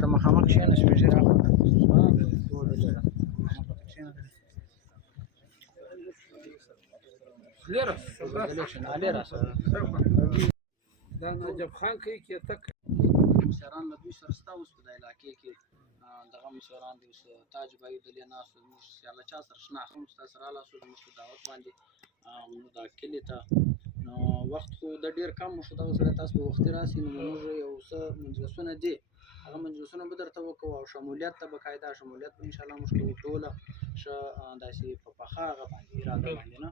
د مخامخ کښېنه سپېږې راغله دا نجف خان کوي کې تک مشران له دوی سره ستا اوس په دا علاقې کې دغه مشران دي اوس تاج بهي دلې ناست موږ له چا سره شناخته هم ستا سره رالاسو زموږ په دعوت باندې نو دا کلي ته نو وخت خو د ډېر کم شو دغه سره تاسو په وختي راسئ نو موږ یو څه مجلسونه دي هغه مجلسونه به درته وکړو او شمولیت ته باقاعده شمولیت به انشاءالله موږ کوو ټوله ښه داسې په پخه هغه باندې اراده باندې نه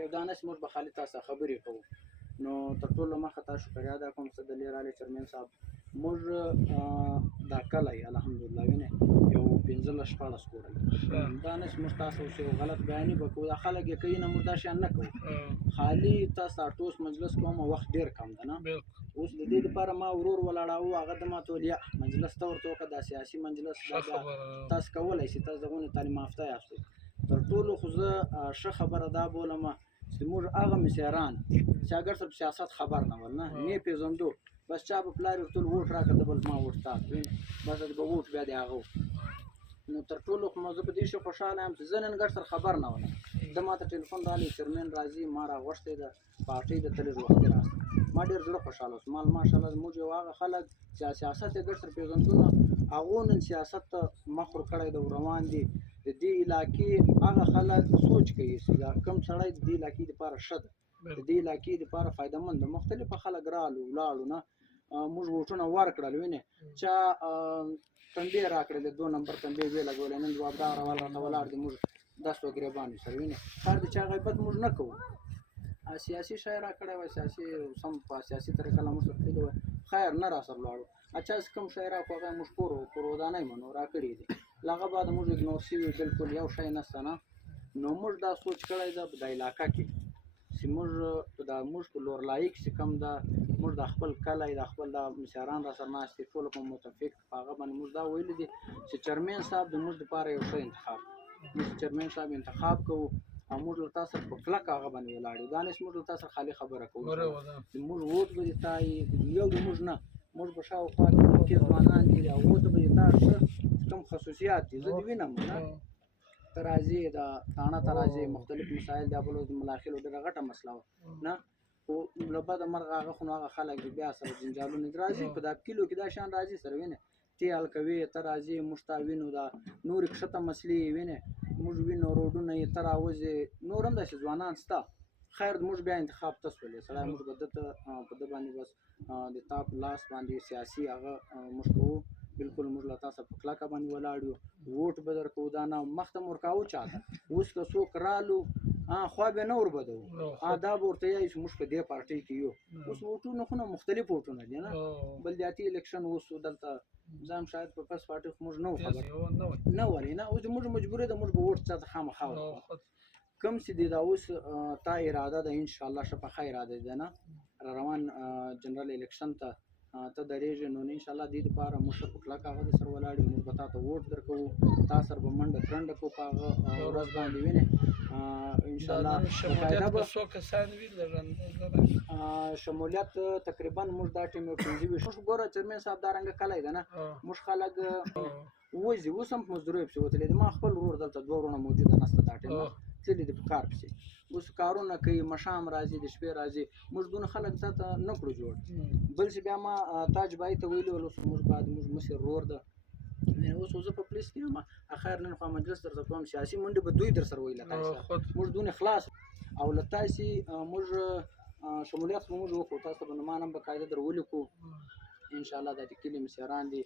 یو دانه موږ به خالي تاسو خبرې کوو نو تر ټولو مخه تاسو شکریا ادا کوم چې د لیرالي چرمن صاحب موږ دا کلی الحمدلله وینئ یو 15-14 کورې دا نه چې موږ تاسو اوس یو غلط بیاني به کوو دا خلک یې کوي نه موږ دا شیان نه کوو خالي تاسو ټوس مجلس کوم وخت ډېر کم ده نه اوس د دې لپاره ما ورور ولاړاوه هغه د ما تولیا مجلس ته ورته وکړه دا سیاسي مجلس تاسو کولی شئ تاسو دغونې تعلیم یافته یاستئ تر ټولو خو زه ښه خبره دا بولم چې موږ هغه مسیران چې اگر سر په سیاست خبر نه ول نه نه پېژندو بس چا به پلار ورته ووټ راکړه ته بل ما ووټ تا بس به ووټ بیا د هغه نو تر ټولو خو زه په دې شي خوشحاله یم چې زه نن ګډ سره خبر نه وم ده ما ته ټلیفون رالی چیرمن راځي ما راغوښتی ده پارټۍ د تلې وختي راست ما ډېر زړه خوشحاله اوس ماشاءالله زموږ یو هغه خلک چې سیاست یې ګډ سره پېژندونه هغو نن سیاست ته مخ ور کړی ده روان دي د دې علاقې هغه خلک سوچ کوي چې دا کوم سړی د دې علاقې دپاره ښه ده د دې علاقې دپاره فایدهمند ده مختلفه خلک رالو ولاړو نه موږ ووټونه ورکړل وینې چا تنبیه راکړلې 2 نمبر تنبیه ویې لګولې نن ځوابدار راته ولاړ دي موږ 10 ګریبان یو سره وینې خیر د چا غیبت موږ نه کوو سیاسي شی راکړی وای سیاسي سم په سیاسي طریقه له موږ سره تللي وای خیر نه راسره ولاړو چا چې کوم شی راکړو هغه موږ پر ودانۍ منو راکړي دي له هغه بعد موږ اګنور شوي بلکل یو شی نشته نه نو موږ دا سوچ کړی ده په دا علاقه کې چې موږ په لور لایق چې کوم ده موږ د خپل کلی د خپل د مشران را سره ناست دي ټولو په متفق په هغه باندې موږ دا ویلي دي چې چیرمن صاحب د موږ دپاره یو ښه انتخاب موږ چیرمن صاحب انتخاب کوو او موږ له تا سره په کلکه هغه باندې ولاړ یو دا نه چې موږ له تا سره خالي خبره کوو موږ ووټ به دې تا یو د موږ نه موږ به شاوخوا کې ځوانان دي هغو ته به دې تا ښه کوم خصوصیات دي زه دې وینم نه ته راځې د تاڼه ته راځې مختلف مسایل دا بل د ملاخلو ډېره غټه مسله وه نه خو له بده مرغه هغه خو نو هغه خلک دي بیا سره جنجالونه دي راځي په دا کلو کې دا شیان راځي سره وینې ته حل کوې ته راځې موږ تا وینو دا نورې کښته مسلې یې وینې موږ وینو روډونه یې ته راوځې نور هم داسې ځوانان شته خیر موږ بیا انتخاب ته شولې سړی موږ به ده ته په ده باندې بس د تا په لاس باندې سیاسي هغه موږ کوو بالکل موږ له تا سره په کلکه باندې ولاړ یو ووټ به درکوو دا نه مخ ته مو ورکاوه چاته اوس که څوک رالو خوا به نه وربدوو دا به ورته وایي چې موږ په دې پارټۍ کې یو اوس ووټونه خو نه مختلف ووټونه دي نه بلدیاتي الیکشن اوس دلته زه هم شاید په پس پارټۍ خو موږ نه وو خبر نه ولې نه اوس موږ مجبورې ده موږ به ووټ چاته خامخا ورکوو کوم چې دی دا اوس تا اراده ده انشاءالله ښه پخه اراده ده نه روان جنرال الیکشن ته ته درېږې نو انشاءالله دې دپاره موږ ښه په کلکه هغه در سره ولاړ یو موږ به تا ته ووټ درکوو تا سره به منډه ترنډه کوو په هغه ورځ باندې وینې انشاءالله شمولیت تقریبا موږ دا ټیم یو 25 ګوره چیرمن صاحب دا رنګه کلی ده نه موږ خلک وځي اوس هم مزدورۍ پسې وتلي دي ما خپل ورور دلته 2 ورونه موجوده نسته دا ټیم تللي دي په کار پسې اوس کارونه کوي مشام راځي د شپې راځي موږ دونه خلک تا ته نه کړو جوړ بل چې بیا ما تاج بهي ته ویلي ول اوس موږ باید موږ مشر ورور ده اوس زه په پولیس کې یم اخر نن خو مجلس درته کوم سیاسي منډې به دوی در سره ویل موږ دونه خلاص او له تاسې موږ شمولیت به موږ وکړو تاسو به نومان هم باقاعده در ولیکو انشاءالله دا د کلي مسیران دي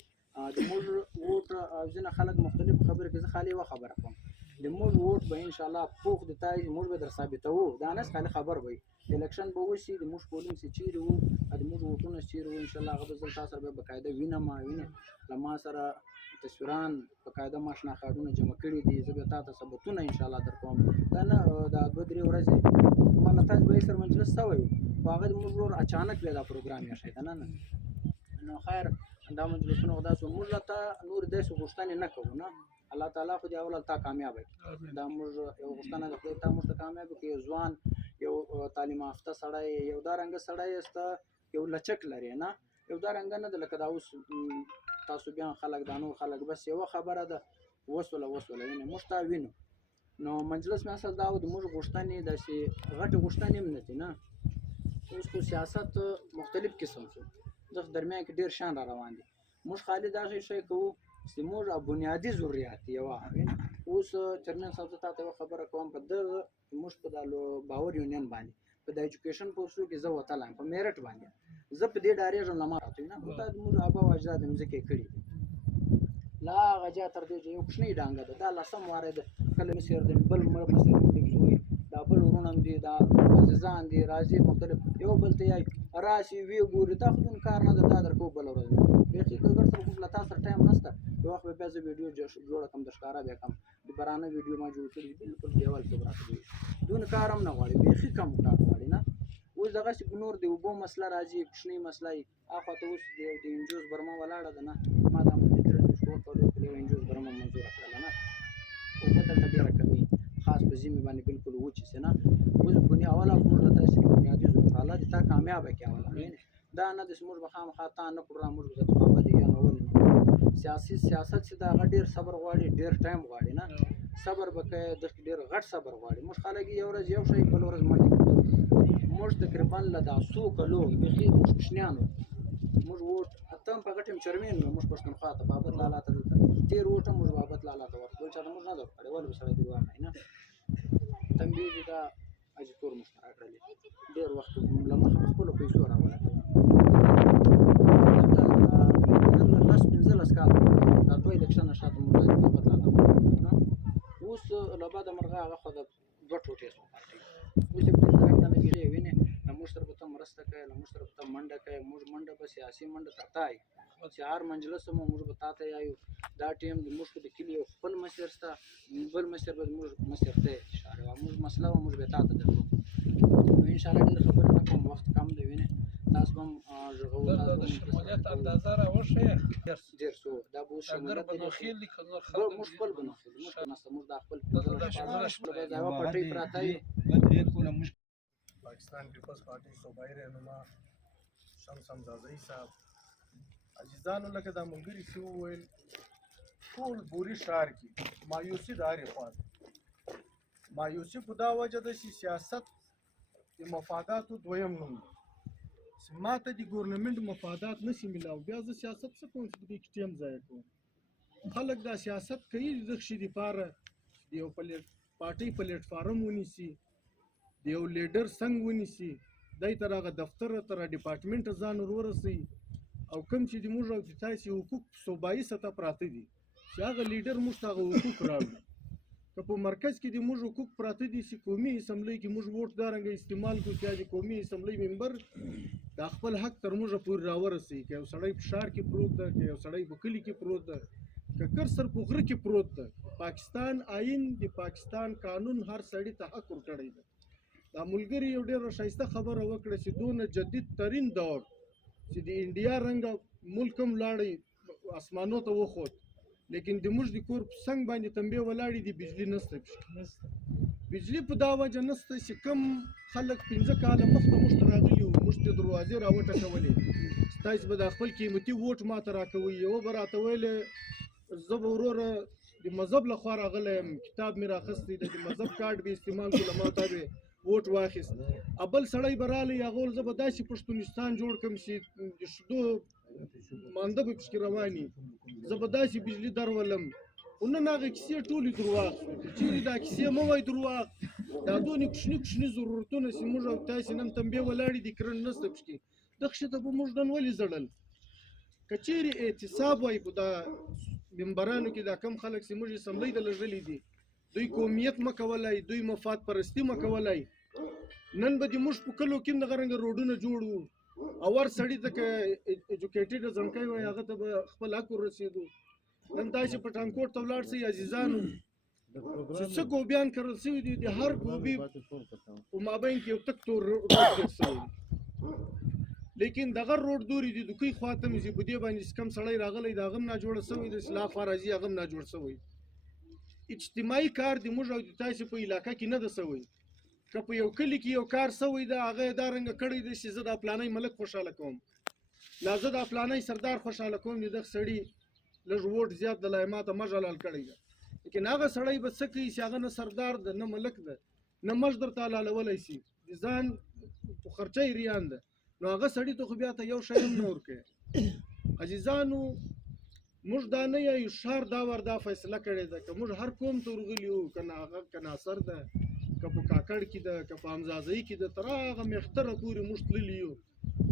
د موږ ووټ ځینې خلک مختلف خبرې کوي زه خالي یوه خبره کوم د موږ ووټ به انشاءالله پوخ د تای موږ به در ثابتوو دا نه خالي خبر وي الیکشن به وشي د موږ پولینګ چې چیرې وو د موږ ووټونه چیرې وو انشاءالله هغه به زه تاسو سره به باقاعده وینم له ما سره تصویران باقاعده ما شناخت کارډونه جمع کړي دي زه به تاسو ثبتونه انشاءالله درکوم دا نه دا 2-3 ورځې ما له تاسو به سره مجلس سوی خو هغه موږ ور اچانک بیا دا پروګرام یې شي نه نو خیر دا مجلسونه خدا سو موږ ته نور داسې غوښتنې نه کوو نه الله تعالی خو دې اول تا کامیاب کړي دا موږ یو غوښتنه د خدای ته موږ ته کامیاب کړي یو ځوان یو تعلیم یافته سړی یو دا رنګ سړی است یو لچک لري نه یو دا رنګ نه د لکه دا اوس تاسو بیا خلک دانو خلک بس یو خبره ده وسوله ویني موږ تا وینو نو مجلس مې اصل دا د موږ غوښتنې داسې غټ غوښتنې هم نه دي نه اوس خو سیاست مختلف قسم شو د درمیان کې ډېر شان را روان دي موږ خالي دا شی کوو چې موږ بنیادي ضرورت یو اوس چرمن صاحب ته یو خبره کوم په دغه موږ په دالو باور یونین باندې په د ایجوکیشن پوسټو کې زه وتلم په میرټ باندې زه په دې ډارېږم لمه راته نه خو دا موږ ابا او اجداد مځکې کړي لا غجا تر دې یو کوچنی ډانګه ده دا لسم واره ده کله مسیر د بل مړ په سر کې دا بل ورونم دي دا عزیزان دي راځي مختلف یو بل ته یې راشي وی ګوري تا خو کار نه ده درکو بل ورځ بیخي ګر سره خو لتا سره ټایم نشته یو وخت به زه ویډیو جوړ کم د ښکارا بیا کم د برانه ویډیو ما جوړ کړی بالکل دیوال ته راځي دون کارم نه غواړي بیخي کم کار غواړي نه اوس دغه چې نور دی وبو مسله راځي کوچنی مسله ای اخو ته اوس د انجوز برما ولاړه ده نه ما دا شو ټول یو انجوز برما منظور کړل نه او بدل ته ډیره کوي خاص په زمي باندې بالکل وچ سينه اوس بنیا اوله موږ ته چې بنیادی ضرورت الله دې تا کامیاب کړي اوله دا نه د موږ بخام خاطا نه کړو موږ د خپل دی نه ول سیاست چې دا ډیر صبر غواړي ډیر ټایم غواړي نه صبر وکړي د ډیر غټ صبر غواړي موږ خلک یو ورځ یو شی بل ورځ مړ موږ تقریبا له 100 کلو بخي شنیانو موږ ووټ اتم په غټم چرمین موږ پښتونخوا ته بابت لاله ته تیر وټه موږ بابت لاله ته ورته چې موږ نه درکړې ول سره دی وای نه تنبیه دا اجتور مشترک کړل ډیر وخت لمخ خپل پیسو راوړل لاس کال دا دوه الیکشن شاته موږ بابت لاله نه اوس لبا د مرغه هغه خو د دوه ټوټې سو اوس په دې ځای کې ویني موږ سره به مرسته کوي موږ سره به منډه کوي موږ منډه به سیاسي منډه تاتای چې هر مجلس مو موږ به تاته یایو دا ټیم د موږ د کلی خپل مسیر ستا بل مسیر به موږ مسیر ته اشاره موږ مسله موږ به تاته درو ان شاء الله ډېر خبرې نه کوم وخت کم دی ویني تاسو هم ژغو د شمولیت اندازه راوښه ډېر سو دا بو شمولیت بنوخیل لیکنه موږ خپل بنوخیل موږ د خپل دا پټي پراتای Pakistan peoples party सूबाई रहनुमा शम्स हमजादी साहब अजीजान लगे दा मुंगरी सी वोइल ټول بوري شهر کې مایوسی داري خوا مایوسی په دا وجه د سیاست د مفاداتو دویم نوم سماته د ګورنمنت مفادات نشي ملاو بیا د سیاست څخه کوم څه کې ټیم ځای کوم خلک دا سیاست کوي د خشي د پاره د یو پارټي پلیټ فارم ونیسي د یو لیډر څنګه ونیسي دای تر هغه دفتر تر ډپارټمنټ ځان ورورسي او کوم چې د موږ او د تاسو حقوق صوبایي سطح پراته دي چې هغه لیډر موږ ته حقوق راوړي که په مرکز کې د موږ حقوق پراته دي چې قومي اسمبلی کې موږ ووټ دارنګ استعمال کوو چې د قومي اسمبلی ممبر د خپل حق تر موږ پورې راورسي که یو سړی په ښار کې پروت ده که یو سړی په کلي کې پروت ده که کرسر په غره کې پروت ده پاکستان آئین د پاکستان قانون هر سړی ته حق ورکړی ده دا ملګری یو ډېر ښایسته خبره وکړه چې دونه جدید ترین دور چې د انډیا رنګ ملک هم لاړی اسمانو ته وخوت لیکن د موږ د کور څنګ باندې تنبیه ولاړې دي بجلی نشته بجلی په دا وجه نشته چې کم خلک 15 کاله مخته موږ ته راغلي وو موږ ته دروازې راوټکولې ستاسو به د خپل قیمتي ووټ ماته راکوي یو به راته ویلې زه به وروره د مذهب لخوا راغلی یم کتاب مې راخستی د مذهب کارډ به استعمال کړو ما ته به ووټ واخیست ابل سړی به رالی هغه زه به داسې پښتونستان جوړ کړم چې د شیدو مانده به پکې رواني زه به داسې بجلي درولم خو نن هغه کیسې ټولې درواغ شوې چېرې دا کیسې مه وایي درواغ دا دونې کوچني ضرورتونه چې موږ او تاسې نن تنبیه ولاړې دي کرن نشته پکې دغه شي ته به موږ نن ولې زړل که چېرې اعتصاب وای په دا ممبرانو کې دا کم خلک چې موږ اسمبلی ته لږلي دي دوی قومیت مه کولای، دوی مفاد پرستی مه کولای. نن به د موږ په کلو کې دغه رنګه روډونه جوړ وو او ور سړي ته که ایجوکیټډ ځړکی وای هغه ته به خپل حق ورسېدو. نن تاسې پټانکوټ ته ولاړ شئ عزیزانو چې څه ګوبیان کرل شوي دي، د هر ګوبي په مابین کې یو تک تور روډ جوړ شوی دی. لیکن دغه روډ دورې دي د کوی خوا ته مې چې په دې باندې چې کوم سړی راغلی د هغه هم ناجوړه شوی دی، اصلاح خوا راځي هغه هم ناجوړ شوی. اجتماعي کار د موږ او د تاسې په علاقه کې نه ده شوی. که په یو کلي کې یو کار شوی ده هغه یې دا رنګه کړی دی چې زه دا پلانی ملک خوشحاله کوم، لا زه دا پلانی سردار خوشحاله کوم، د دغه سړي لږ ووټ زیات د لا ماته مژ حلال کړی ده. لیکن هغه سړی به څه کوي چې هغه نه سردار ده نه ملک ده نه مژ درته حلالولی شي، د ځان په خرچه ریان ده، نو هغه سړي ته خو بیا ته یو شی هم نه ورکوي. عزیزانو موږ دا نه یو ښار دا ور دا فیصله کړې ده که موږ هر قوم ته ورغلي یو که هغه که ناصر ده که په کاکړ کې ده که په حمزازۍ کې ده تر هغه مېختره پورې موږ تللي یو.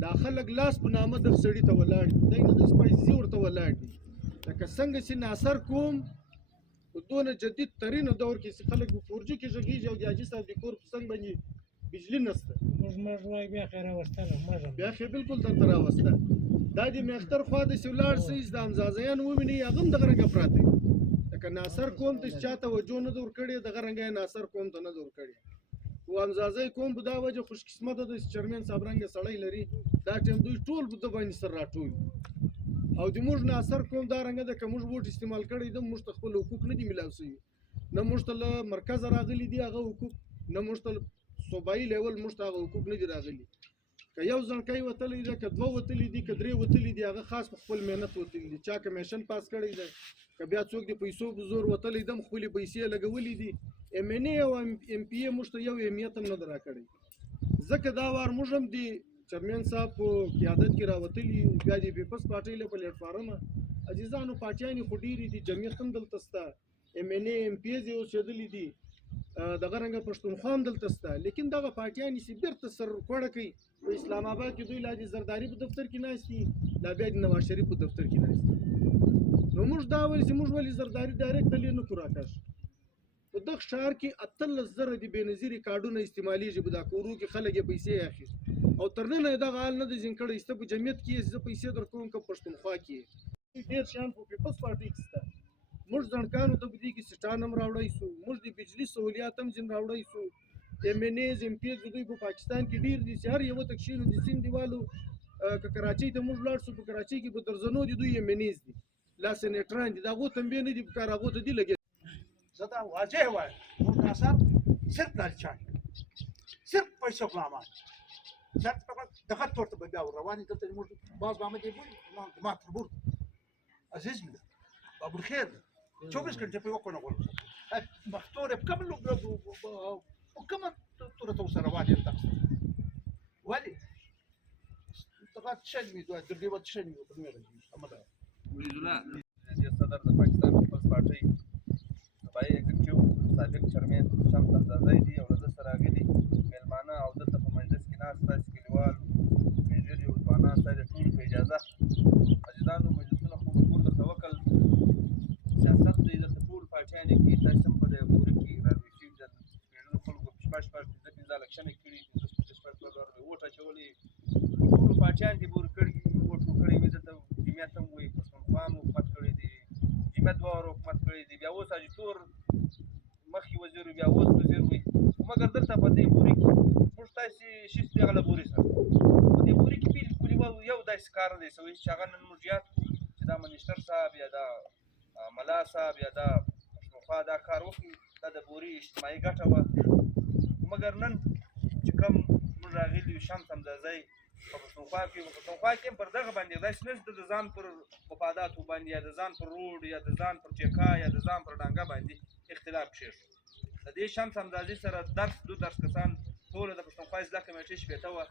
دا خلک لاس په نامه دغه سړي ته ولاړ دي، دی نه د سپایسي ورته ولاړ دي. لکه څنګه چې ناصر قوم په دونه جدید ترینه دور کې چې خلک په فورجي کې غږېږي او د حاجي صاحب د کور په څنګ باندې بجلي نشته، بیا خو بالکل درته راوسته. دا د مېختر خوا داسې ولاړ شئ د حمزازیان ووینئ هغه هم دغه رنګه پراته وي. لکه ناصر قوم ته چا توجه نه ده ورکړې دغه رنګه یې ناصر قوم ته نه ده ورکړې. خو حمزازی قوم په دا وجه خوش قسمته ده چې چرمین صاحب رنګه سړی لري، دا ټیم دوی ټول په ده باندې سر راټول. او د موږ ناصر قوم دا رنګه ده که موږ ووټ استعمال کړی ده موږ ته خپل حقوق نه دي میلاو شوي، نه موږ ته له مرکزه راغلي دي هغه حقوق، نه موږ ته صوبایي لیول موږ ته هغه حقوق نه دي راغلي. که یو ځڼکی وتلی ده که دوه وتلي دي که درې وتلي دي هغه خاص په خپل محنت وتلي دي. چا کمیشن پاس کړی دی که بیا څوک د پیسو په زور وتلی ده خپلې پیسې لګولي دي. ایم این ای او ایم پی ای موږ ته یو اهمیت هم نه ده راکړی. ځکه دا وار موږ هم د چرمین صاحب په قیادت کې راوتلي یو، بیا د پیپلز پارټۍ له پلیټفارمه. عزیزانو پارټیانې خو ډېرې دي، جمعیت هم دلته شته، ایم این ای ایم پی ای یې اوسېدلي دي، دغه رنګه پښتونخوا هم دلته شته. لیکن دغه پارټیانې چې بېرته سر کوړه کوي په اسلام آباد کې دوی لا د زرداري په دفتر کې ناست دي لا بیا د نواز شریف په دفتر کې ناست دي. نو موږ دا وایو چې موږ ولې زرداري ډایرکټ دلې نه کړو راکاش. په دغه ښار کې 18,000 د بېنظیرې کارډونه استعمالېږي، په دا کورو کې خلک یې پیسې اخلي او تر ننه یې دغه حال نه دی ځین کړی چې ته په جمعیت کې یې زه پیسې درکوم که پښتونخوا کې ډېر شیان په پیپلز پارټۍ کې شته. موږ ځڼکانو ته په دې کې سټان هم راوړی سو، موږ د بجلي سهولیات هم ځین راوړی سو. ایم این ایز ایم پی ایز دوی په پاکستان کې ډېر دي چې هر یوه ته کښېنو د سیند دیوالو که کراچۍ ته موږ ولاړ سو په کراچۍ کې په درزنو دي دوی ایم این ایز دي لا سینیټران دي، د هغو تنبیه نه دي په کار، هغو ته دي لګېدلي. زه دا واضح وایم موږ ناصر صرف لالچان صرف پیسو غلامان صرف دغه طور ته به بیا روان دي. دلته موږ باز به آمدې بولي ما تر برد عزیز مې ده ابوالخیر ده 24 घंटे په یوه کونه غول مختور په کوم کومه توره ته ورسره روان یم دغسې ولې دغه تشنج مې دوه درګېوه تشنج مې په مېړه امده ولیدالله صدر د پاکستان پیپلز پارټۍ صوبایي ایګزیکټیو سابق چیرمین شمس حمزازی دي او له ده سره راغلي مېلمانه او دلته په مجلس کې ناست تاسې کلیوال میجر یو ځوانان ستاسې د ټولو په اجازه عزیزانو مجلسونه خو مجبور درته وکړل سیاست دی درته ټول پارټیانې کې تاسې هم په دې پورې کې رالوی شوي د میلیونو خلکو شپږ پنځه الکشنې کړي 15 ووټ اچولي ټولو پارټیانو دې پورې کړي ووټ کړی وي دلته جمعیت هم وایي پښتونخوا هم حکومت کړی دی جمعیت دوه واره حکومت کړی دی بیا اوس حاجي تور مخکې وزیر وي بیا اوس وزیر وي مګر دلته په دې بوري کې موږ تاسې شیست دی هغه له بوري سره په دې بوري کې بالکل یو داسې کار دی سوی چې هغه نن موږ یاد چې دا منیسټر صاحب یا دا ملا صاحب یا دا پښتونخوا دا کار وکړي دا د بوري اجتماعي ګټه وه مګر نن چې کوم موږ راغلي یو شمس حمزازی په پښتونخوا کې هم پر دغه باندې داسې نه چې د ځان پر مفاداتو باندې یا د ځان پر روډ یا د ځان پر ټیکا یا د ځان پر ډانګه باندې اختلاف کښېږدو. د دې شمس حمزازي سره درس کسان ټوله د پښتونخوا اصلاح کمیټې شپېته وه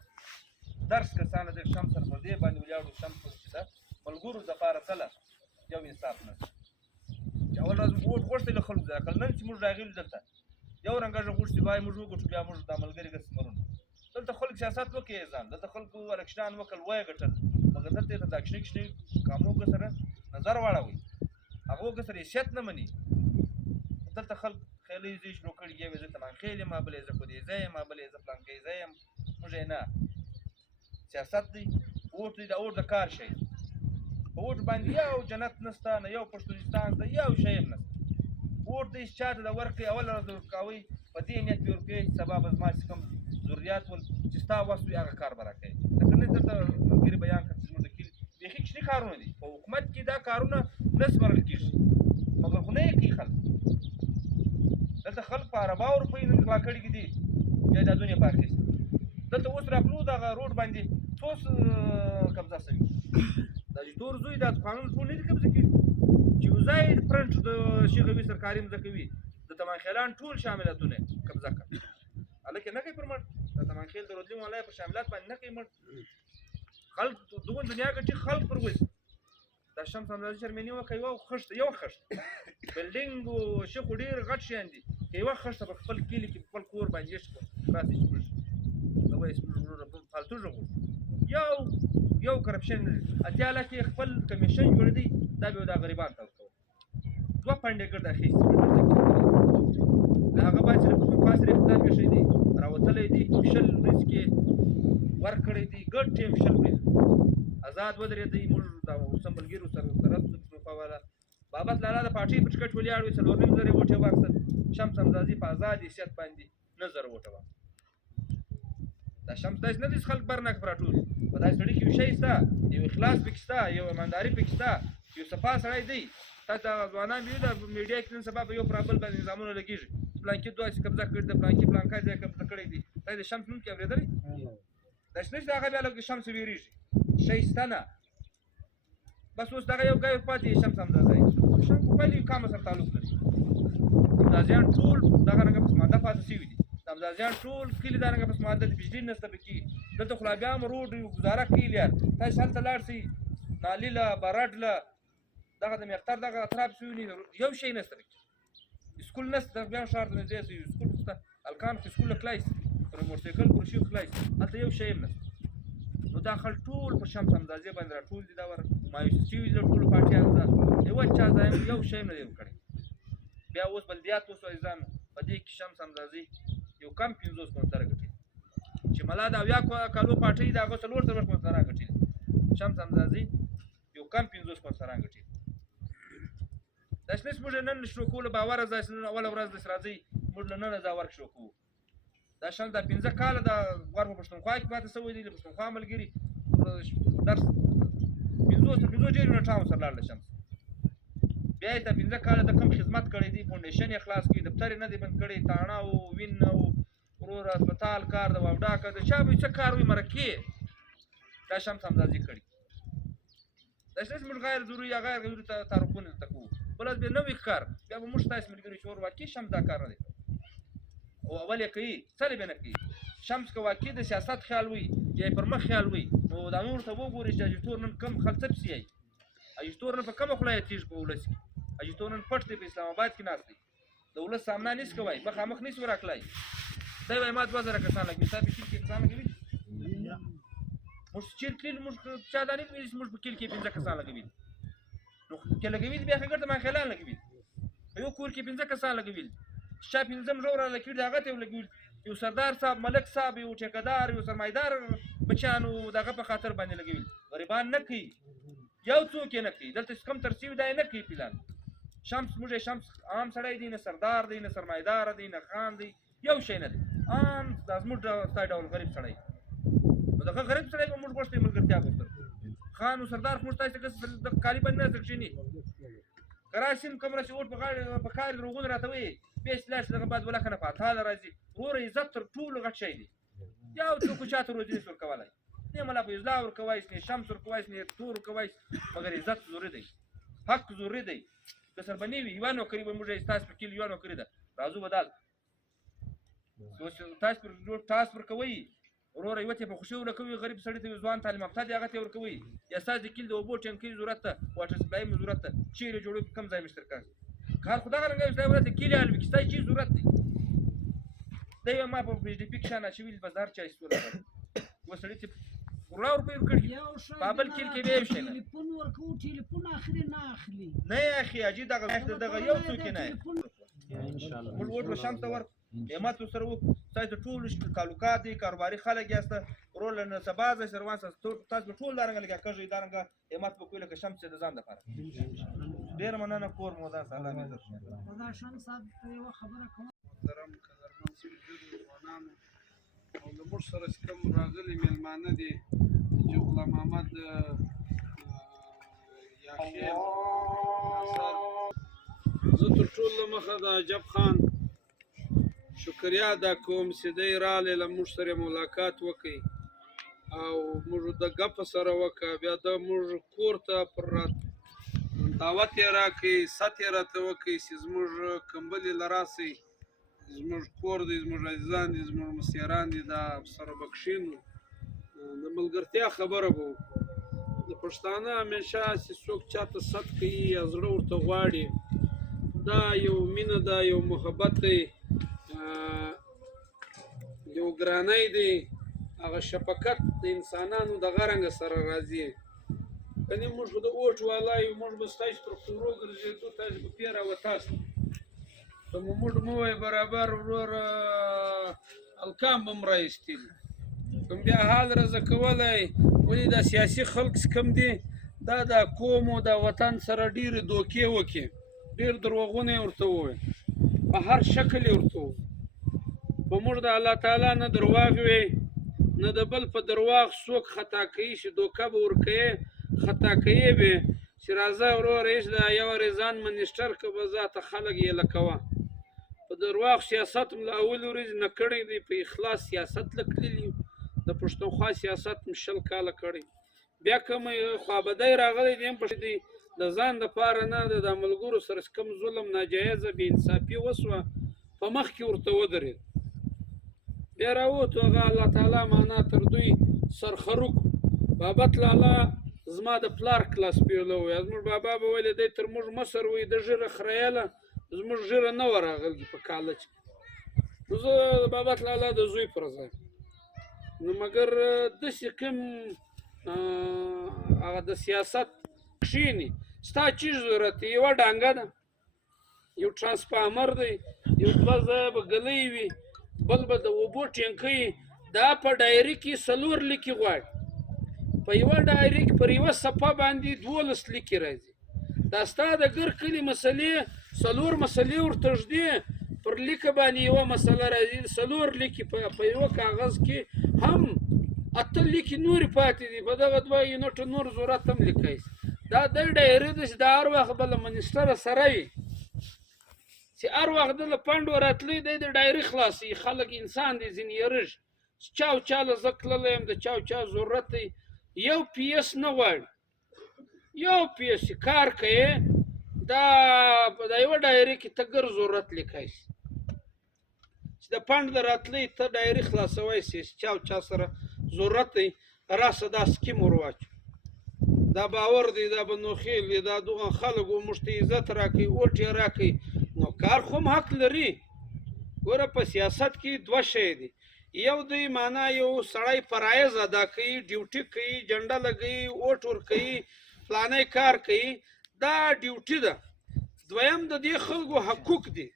درس کسان د شمس سره پر دې باندې ولاړو شمس چې د ملګرو دپاره تله یو انصاف نه چې اول ورځ ووټ غوښتې له خلکو ځای کړل نن چې موږ راغلي دلته یو رنګه ږغ غوښتي وای موږ وګټو بیا موږ دا ملګري ګرځي مرونه دلته خلک سیاست وکړي ځان دلته خلکو الکشنان وکړل وایه ګټل مګر دلته یې د اکشنې کامو سره نظر واړوئ هغو سره حیثیت نه مني دلته خلک تمانخیلۍ ځای شروع کړي یو زه تمانخیل یم بل یې زه خو دې ځای یم بل یې زه پلانکی ځای یم موږ یې نه سیاست دی اوټ دی د اوټ د کار شی په اوټ باندې یو جنت نشته نه یو پښتونستان ته یو شی هم نشته اوټ دی چې چاته د ورکړي اوله ورځ ورکوئ په دې نیت یې ورکوئ چې سبا به زما چې کوم ضرورت ول چې ستا وس وي هغه کار به راکوي لکه نه درته ملګري بیان کړه چې زموږ د کلي بیخي کوچني کارونه دي په حکومت کې دا کارونه نه سپارل کېږي مګر خو نه یې کوي خلک دلته خلک په عرباو روپۍ نن غلا کړي دي جایدادونه یې په اخیستي دلته اوس راغلو دغه روډ باندې څو قبضه شوي دا چې تور زوی دا قانون ټول نه دي قبضه کړي چې یو ځای فرنټ د شیخوي سرکاري مځکه وي د تمانخیلان ټول شاملاتونه قبضه کړه هلکې نه کوي پر مړ د تمانخیل د رودلي مولا په شاملات باندې نه کوي مړ خلک دغه دنیا ګټي خلک پر وځي دا شمس همداسې شرمنې وکړه یو خښته بلډینګ و شي خو ډېر غټ شیان دي که یوه خښته په خپل کلي کې په خپل کور باندې خلاصې چې موږ ته وایي زموږ وروڼه فالتو ژغورو یو کرپشن نه دی اتیا لکې خپل کمیشن جوړ دی دا به یې دا غریبانو ته ورکوو 2 پنډې ګرد اخیستي د هغه باید چې پاس اختلاف شوی دی راوتلی دی 20 ورځې کې ورکړی دی ګډ ټیم 20 ورځې آزاد ودرېدی موږ د اوسه ملګرو سره پروفا والا بابت لالا د پارټۍ په ټکټ ولاړ وي 4.5 زره ووټې واخیستل شمس همزازي په آزاد حیثیت باندې 9 زره ووټه واخیستل دا شمس داسې نه دي چې خلک برنک په راټول په داسې سړي کې یو شی شته یو اخلاص پکې شته یو ایمانداري پکې شته یو صفا سړی دی تاسو د ځوانان ویو د میډیا کې نن سبا په یو پرابل باندې نظامونه لګېږي پلانکي داسې قبضه کړي د پلانکي پلانکا ځای قبضه کړی دی دا د شمس نوم کې اورېدلی داسې نه چې د هغه بیا لږ شمس ویرېږي شی شته نه بس اوس دغه یو ګای پاتې شمس همداسې شمس په خپل کامه سره تعلق لري همدازیان ټول دغه رنګه پس ماده پاتې شوي دي همدازیان ټول کلي دا رنګه پس ماده د بجلي نشته پکې دلته خو لا بیا هم روډ ګزاره کوي یار تاسو هلته لاړ شئ نالي له برډ له دغه د مقدار دغه اطراف شوي یو شی نشته پکې سکول نشته بیا ښار ته نږدې شي سکول شته هلکان خو سکول کلای شي پر موټرسایکل پر شي کلای شي هلته یو شی هم نشته نو دا خلک ټول په شمس همدازي باندې راټول دي دا ور مایوسي شوي دي له ټولو پارټیانو ته یوه چا ځای یو شی هم نه دی کړی بیا اوس بلدیات اوس عزیزانو په دې کې شمس همدازي یو کم 50 سره ګټي چې ملا د 80 کالو پارټۍ د هغه 4 سره ګټي شمس همدازي یو کم 50 سره ګټي داس نس موږ نن شروع کول باور ځای نن اول ورځ د راځي موږ نن دا ورک شروع کوو دا شان د 15 کال د ور په پښتونخوا کې پاتې سوی دی د پښتونخوا ملګری درس 15 ډیر نه ټاو سره لاړل شمس بیا ته 15 کال د کم خدمت کړی دی فاونډیشن یې خلاص کړي دفتر نه دی بند کړی تاڼه او وین او ورور هسپتال کار د وابډا کار د چا به څه کار وي مرکې دا شمس همدازي کړي دا څه موږ غیر ضروري یا غیر ضروري تعارفونه تکو بل به نوې کار بیا به موږ تاسو ملګری شور واقعي شمس دا کار نه دی او اول یې کوي څه به نه کوي شمس که واقعي د سیاست خیال وي یا پر مخ خیال وي نو دا نور ته وګورئ چې اجتور نن کم خلصب سي اجتور نن په کومه خوله تیز په ولس کې اجتور نن پټ دی په اسلام آباد کې ناست دی د ولس سامنا نس کوي مخامخ نس ورکلای دا وای ما 2000 کسان لګي تاسو کې کسان لګوي موږ چې کلی موږ چا دانی موږ په کلی کې 15 کسان لګوي نو کې لګوي بیا څنګه ما خلان لګوي یو کور کې 15 کسان لګوي شا 15 جوړه لګوي داغه ته لګوي یو سردار صاحب ملک صاحب یو ټیکدار یو سرمایدار بچانو دغه په خاطر باندې لګوي غریبان نه کوي یو څوک نه کوي دلته کم ترتیب دی نه کوي پلان شمس موږ شمس عام سړی دی نه سردار دی نه سرمایدار دی نه خان دی یو شی نه دی عام د زموږ ستای ډول غریب سړی نو دغه غریب سړی به موږ غوښتې ملګرتیا وکړو خان او سردار موږ تاسو ته د کالی باندې نه ځکشنی کراسین کومره چې اوټ په کار روغون راته وي 20 لاس دغه بعد ولا کنه پاته راځي ورور عزت تر ټول غټ شي دی یو څوک چاته روزي سر کولای نه ملا په ځلا ور کوي نه شمس ور کوي نه تور کوي مګر عزت ضروري دی حق ضروري دی د سربنی وی یوانو کوي موږ تاسو په کلی یوانو کړی دا راځو بدل تاسو پر کوي ورور یو ته په خوشو لکوي غریب سړی ته ځوان تعلیم یافته دی هغه ته ور کوي یا ساز د کلی د اوبو ټینکی ضرورت ته واټر سپلای ضرورت ته چیرې جوړو کم ځای مشترکان کار خدای غرنګ ځای ورته کلی حل وکړي ستای چی ضرورت دی دا ما په پی ډی پی کې شانه شویل بازار چا استوره وسړی ته ورور په کړی بابل کلی کې به شي ټلیفون ورکو ټلیفون اخري نه اخلي نه اخی اجي دغه یو څوک نه موږ وټو شمس ته ورک همت ورسره وکړو تاسو ټول تعلقات دي کاروباري خلک یاست رول نه سبا ځای سره وانسه تاسو ټول دارنګ لکه کږي دارنګ همت وکړو لکه شمس د ځان لپاره ډېر مننه کور مو دا الله مې عزت دا شمس صاحب یو خبره کوم محترم قدرمن سپین ځوانانو او له موږ سره چې کوم راغلي میلمانه دي چې غلام محمد یاخیل زه تر ټولو مخه د عجب خان شکریا ادا کوم چې دی راغلی له موږ سره ملاقات وکړي او موږ د ګپ سره وکړه بیا د موږ کور ته پر دعوت یې راکړي ست یې راته وکړي چې زموږ کمبلې له راسئ زموږ کور دی زموږ عزیزان دي زموږ مسیران دي دا سره بکښینو د ملګرتیا خبره به وکړو د پښتانه همیشه چې څوک چاته ست کوي یا زړه ورته غواړي دا یو مینه ده یو محبت دی یو ګرانۍ دی هغه شفقت د انسانانو دغه رنګه سره راځي کنې موږ خو د اوټ والا یو موږ به ستاسو تر کورو ګرځېدو تاسو به پې راوتاست که مو موږ مو وایي برابر وروره هلکان به م رایستلي کوم بیا حال رضه کولی ولې دا سیاسي خلک چې کوم دي دا د قوم او د وطن سره ډېرې دوکې وکړي ډېر دروغونه یې ورته وویل په هر شکل یې ورته وویل په موږ د الله تعالی نه درواغ وي نه د بل په درواغ څوک خطا کوي چې دوکه به ورکوي خطا کوي به چې راځه وروره هېڅ د یو ځان منیسټر که به ذاته خلک یې لکوه په درواغ سیاست م له اولې ورځې نه کړی دی په اخلاص سیاست لکلي د پښتونخوا سیاست م 20 کاله کړی بیا کوم خوابدی راغلی دی هم پښې دی د ځان دپاره نه د دا ملګرو سره کوم ظلم ناجایزه بې انصافي وسوه په مخ کې ورته ودرېد بیا راووتو هغه الله تعالی معنا تر دوی سرخروک بابت لالا زما د پلار کلاس پیوله وی زموږ بابا به ویلې دی تر موږ مصر وی د ژیره خریاله زموږ ژیره نه وه راغلې په کالج نو زه د بابت لالا د زوی پر ځای نو مګر داسې کوم هغه د سیاست کښېني ستا چیز ضرورت دی یوه ډانګه ده یو ټرانسفارمر دی یو 2 ځایه به ګلۍ وي بل به د اوبو ټینکۍ دا په ډایري کې 4 لیکې غواړي په یوه ډایري کې پر یوه صفحه باندې 12 لیکې راځي دا ستا د ګر کلي مسلې 4 مسلې ورته ږدي پر لیکه باندې یوه مسله راځي 4 لیکې په یوه کاغذ کې هم 8 لیکې نورې پاتې دي په دغه 2 یونټه نور ضرورت هم لیکئ دا د ډایري ده چې د هر وخت به له منیسټره سره وي چې هر وخت د له پنډو راتلی دی د ډایري خلاصي خلک انسان دی ځینې یېرېږي چې چا او چا له زه تللی یم د چا او چا ضرورت دی یو پی ایس نه غواړي یو پی ایس چې کار کوي دا په یوه ډایري کې ته ګر ضرورت لیکئ شي چې د پنډ د راتلی ته ډایري خلاصوی شي چې چا او چا سره ضرورت دی راسه دا سکیم ور واچو دا باور دی دا به نوخیل دی دا دغه خلکو موږ ته عزت راکوي اوټ یې راکوي نو کار خو هم حق لري ګوره په سیاست کې 2 شی دي یو دی معنا یو سړی فرایض ادا کوي ډیوټي کوي جنډه لګوي اوټ ورکوي فلانی کار کوي دا ډیوټي ده دویم د دې خلکو حقوق دي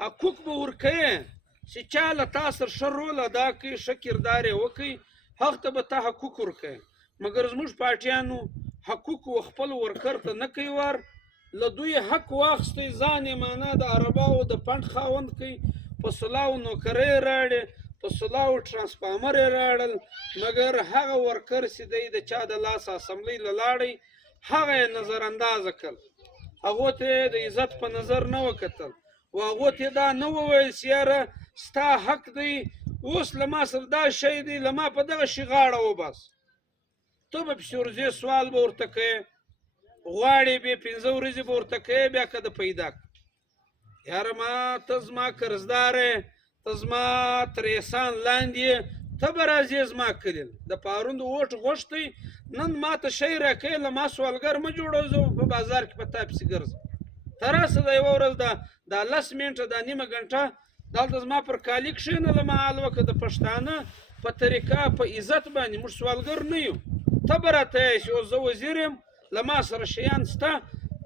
حقوق به ورکوي چې چا له تا سره ښه رول ادا کوي ښه کردار یې وکوي هغه ته به تا حقوق ورکوي مګر زموږ پارټیانو حقوق و خپل ورکر ته نه کوي ور له دوی حق واخیستی ځان یې معنا د عرباو د پنډ خاوند کوي په سلاو نوکرۍ راړې په سلاو ټرانسفارمر یې راړل مګر هغه ورکر چې دی د چا د لاس اسمبلۍ له لاړی هغه یې نظر اندازه کړل هغو ته یې د عزت په نظر نه وکتل و هغو ته یې دا نه وویل چې یاره ستا حق دی اوس له ما سره دا شی دی له ما په دغه شي غاړه وباس ته به پسې ورځې سوال به ورته کوې غواړې بیا 15 ورځې به ورته کوې بیا که د پیدا کړه یاره ما ته زما قرضدار یې ته زما تر احسان لاندې یې ته به راځې زما کلي د پارون د اوټ غوښتی نن ما ته شی راکوې له ما سوالګر مه جوړوه زه په بازار کې په تا پسې ګرځم ته راسه د یوه ورځ دا 10 منټه دا نیمه ګنټه دلته زما پر کالي کښېنه له ما حال وکړه د پښتانه په طریقه په عزت باندې موږ سوالګر نه یو ته به راته یې چې اوس زه وزیر یم له ما سره شیان شته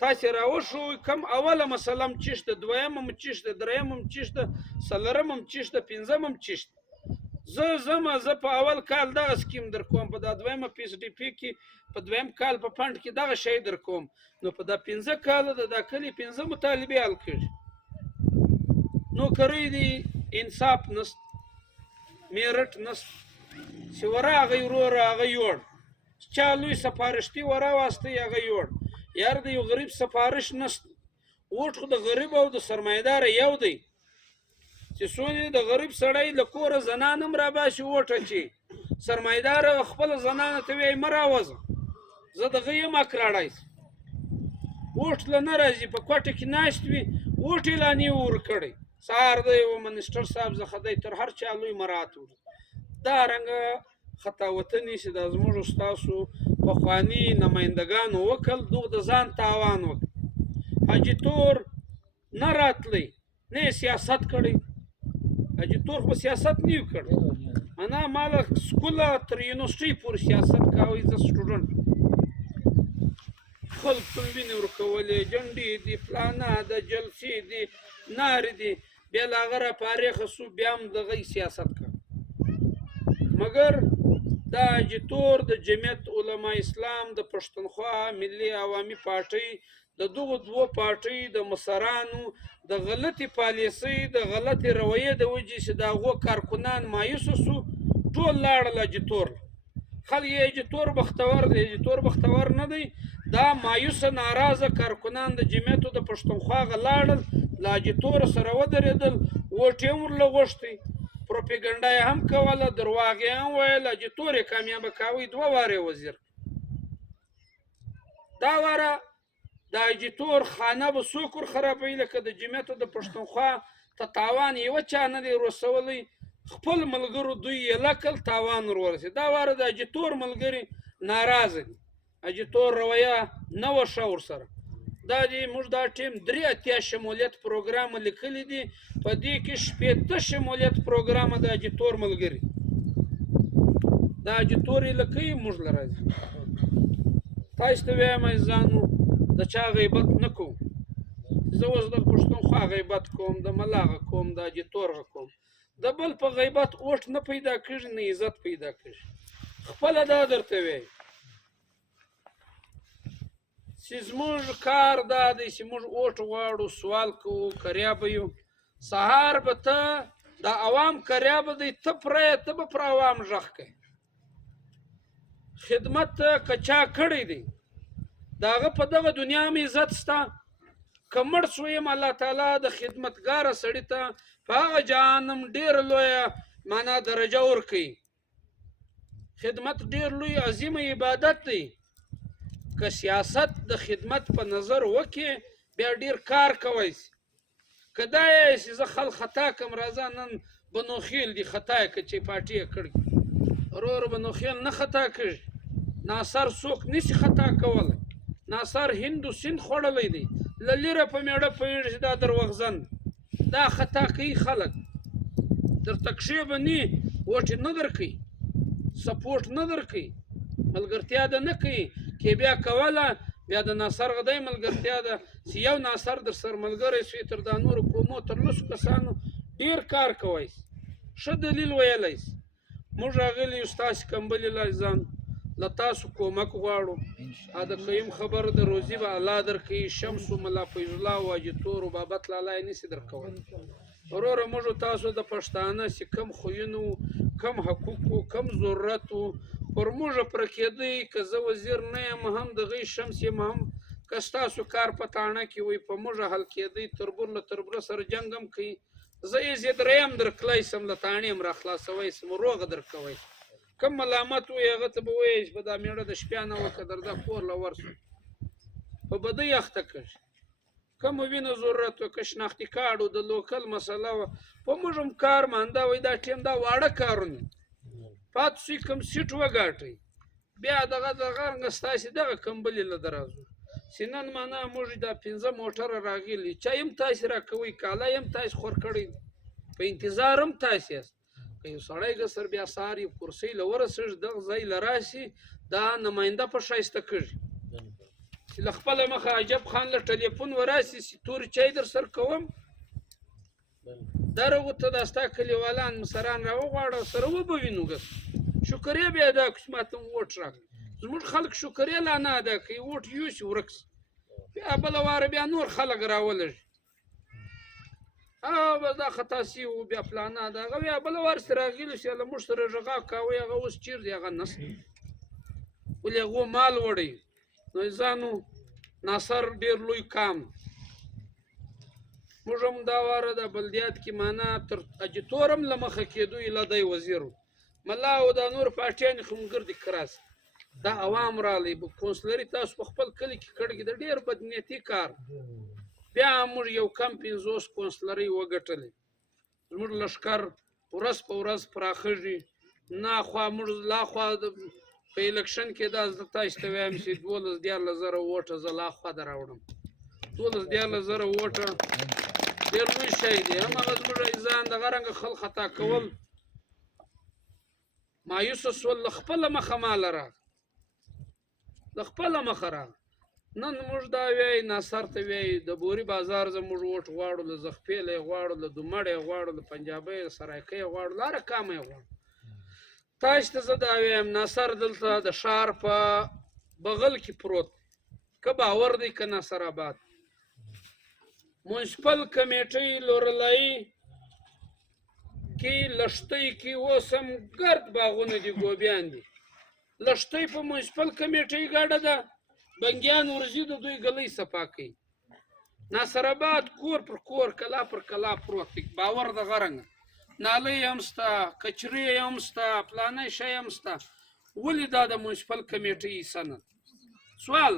تاسې راوښوئ کوم اوله مسله م چې شته، دویم م چې شته، دریم م چې شته، څلورم م چې شته، پنځم م چې شته. زه ځمه، زه په اول کال دغه سکیم در کوم، په دا دویمه پی ایس ډي پي کې په دویم کال په فنډ کې دغه شی در کوم. نو په دا 5 کاله د دا کلي 5 مطالبې حل کړي. نوکرۍ دي، انصاف نشته، میرټ نشته چې ورغی وروره هغه یوړ، چا لوی سفارشتي وراواستی هغه یوړ. یار د یو غریب سفارش نشته. ووټ خو د غریب او د سرمایهداره یو دی چې څونه د غریب سړی له کوره زنان هم راباسي ووټ اچي، سرمایهداره خپله زنانه ته وایي مه راوځه، زه دغه یم اکراړی ووټ له نه راځي، په کوټه کې ناست وي ووټ اعلانیې ورکړی، سهار دی یو منسټر صاحب څخه دی تر هر چا لوی مراعات وکړي. دارنګه خطاوطنې چې دا زموږ ستاسو پخواني نمایندګانو وکړل، دغه د ځان تاوان وکړ. حاجي تور نه راتلی، نه یې سیاست کړی. حاجي تور خو سیاست نه وي کړی، انا ما له سکوله تر یونیورسټۍ پورې سیاست کاوه، زه سټوډنټ. خلک ته وینې ورکولې، جنډې دي، فلانه ده، جلسې دي، نارې دي، بیا له هغه راپارېخه سو، بیا هم دغه سیاست کوه. مګر دا حاجي تور د جمعیت علما اسلام د پښتونخوا ملي عوامي پارټۍ د دغو دوو پارټۍ د مشرانو د غلطې پالیسۍ د غلطې رویې د وجې چې د هغو کارکنان مایوسه سو، ټول لاړل حاجي تور. خلک یې حاجي تور بختور دی، حاجي تور بختور نه دی. دا مایوسه ناراضه کارکنان د جمعیتو د پښتونخوا هغه لاړل، له حاجي تور سره ودرېدل، ووټ یې هم ورله غوښتی، پروپیګنډا یې هم کوله، درواغ یې هم ویل. حاجي تور یې کامیابه کاوه، 2 واره یې وزیر. دا واره د حاجي تور خانه به څوک ورخرابوي؟ لکه د جمعیتو د پښتونخوا ته تاوان یوه چا نه دی رسولی، خپل ملګرو دوی یې لکل تاوان ورورسېد. دا واره د حاجي تور ملګري ناراضه دي، حاجي تور رویه نه وه ښه ورسره. دا دی موږ دا ټیم 83 شمولیت پروګرام لیکلی دي، په دې کې 80 شمولیت پروګرام د حاجي تور ملګري. دا حاجي تور یې لکوي، موږ له راځي. تاسو ته وایم عزیزانو، د چا غیبت نه کوم. زه اوس د پښتونخوا غیبت کوم، د ملاغه کوم، د حاجي تور کوم. د بل په غیبت اوټ نه پیدا کېږي، نه عزت پیدا کېږي. خپله دا درته وایم چې زموږ کار دا دی چې موږ اوټ غواړو، سوال کوو، کریا به یو. سهار به ته د عوام کریا به دی، ته پرې ته به پر عوام غږ کوې. خدمت که چا کړی دی د هغه په دغه دنیا هم عزت شته. که مړ شویم الله تعالی د خدمتګاره سړي ته په هغه جهنم ډېره لویه معنا درجه ورکوي. خدمت ډېر لوی عظیمه عبادت دی. که سیاست د خدمت په نظر وکړي بیا ډېر کار کوی شي. که دا یې چې زه خلک خطا کړم، راځه نن بنوخیل دي خطا یې که چې پارټي یې کړي. ورور بنوخیل نه خطا کېږي. ناصر څوک نشي خطا کولی. ناصر هند و سند خوړلی دی، له لیره په میړه پوهېږي چې دا دروغجن دا خطا کوي. خلک درته کښې به نه ووټ نه درکوي، سپورټ نه درکوي، ملګرتیا ده نه کوي. کې بیا کوله بیا د ناصر غدی ملګرتیا ده چې یو ناصر در سره ملګری شوي، تر دا نورو قومو تر لسو کسانو ډېر کار کوی شي. ښه دلیل ویلی شي. موږ راغلي یو ستاسې کمبلې عزیزانو، له تاسو کومک غواړو. د قیم خبر د روزي به الله درکوي. شمس و ملا فیض الله و حاجي تور و بابت لالا یې نشي درکولی. وروره موږ تاسو د پښتانه چې کم خویونه وو، کم حقوق وو، کم ضرورت وو، پر موږ پوره کېدی. که زه وزیر نه یم هم دغې شمس یم هم، که ستاسو کار په تاڼه کې وي په موږ حل کېدی. تربور له تربوره سره جنګ هم کوي. زه یې زیدریم درکلی سم، له تاڼې هم راخلاصوی سم، روغه درکوی. کم ملامت وي هغه ته به وایي چې په دا میړه د شپیا نه وکړه درده کور له ورسو په بدۍ اخته کړي. کم وینه ضرورت وه، که شناختي کارډ و، د لوکل مسله وه، په موږ هم کار مانده وایي دا ټیم دا واړه کارونه پاتې شوي. کوم سیټ وګاټئ بیا دغه رنګه ستاسې دغه کمبلې له درازو چې نن معنا موږ دا 5 موټره راغلي، چای هم تاسې راکوئ، کالی هم تاسې خور کړی، په انتظار هم تاسې یاست. که یو سړی ګسر بیا سهار یو کرسۍ له ورسېږي، دغه ځای له راشي دا نماینده په ښایسته کېږي چې چې له خپله مخه عجب خان له ټلیفون وراسي چې تورې چای در سر کوم درغو ته دا ستا کلیوالان مسران راوغواړه سره وبه وینو ګس شکریه بیا ادا کړو چې ماته ووټ راکړه زموږ خلک شکریه لا نه ادا کوي ووټ یوسي ورک سي بیا بله واره بیا نور خلک راولږي بس دا خطا سي و بیا فلانه د هغه بیا بله وار سره راغلي چې له موږ سره غږا کوئ هغه اوس چیر دی هغه نسته ولې هغو مال وړی نو ځانو ناصر ډېر لوی کام موږ هم دا واره د بلدیات کې معنا تر اجیتور هم له مخه کېدو ایله دی وزیر و ملا او دا نور پارټیانې خو مګردې کراس دا عوام رالی کونسلري تاسو په خپل کلي کې کړږي د ډېر بدنیتي کار بیا موږ یو کم 50 کونسلرۍ وګټلې زموږ لښکر ورځ په ورځ پراخېږي ناخوا موږ لاخوا په الیکشن کې دا زه تاسو ته وایم چې 12-14 ووټه زه لاخوا در راوړم 12-14 ووټه ډېر لوی شی دی هماغه زموږ ځان دغه رنګه خل خطا کول مایوسه سول له خپله مخه ماله راغله له خپله مخه راغله نن موږ دا وایي ناصر ته وایي د بوري بازار زموږ ووټ غواړو له زغپیله یې غواړو له دومړه یې غواړو له پنجابۍ له سرایکۍ یې غواړو له هره کامه یې غواړو تاسو ته زه دا وایم ناصر دلته د ښار په بغل کې پروت که باور دی که ناصر آباد منسپل کمیټۍ لورلایي کې لښتۍ کې اوس هم ګرد باغونه دي ګوبیان دي لښتۍ په منسپل کمیټۍ ګاډه ده بنګیان ورځي د دوی ګلۍ صفا کوي ناصر آباد کور پر کور کلا پر کلا پروت دی باور دغه رنګه نالۍ هم سته کچرې هم سته پلانی شی هم سته ولې دا د منسپل کمیټۍ سند سوال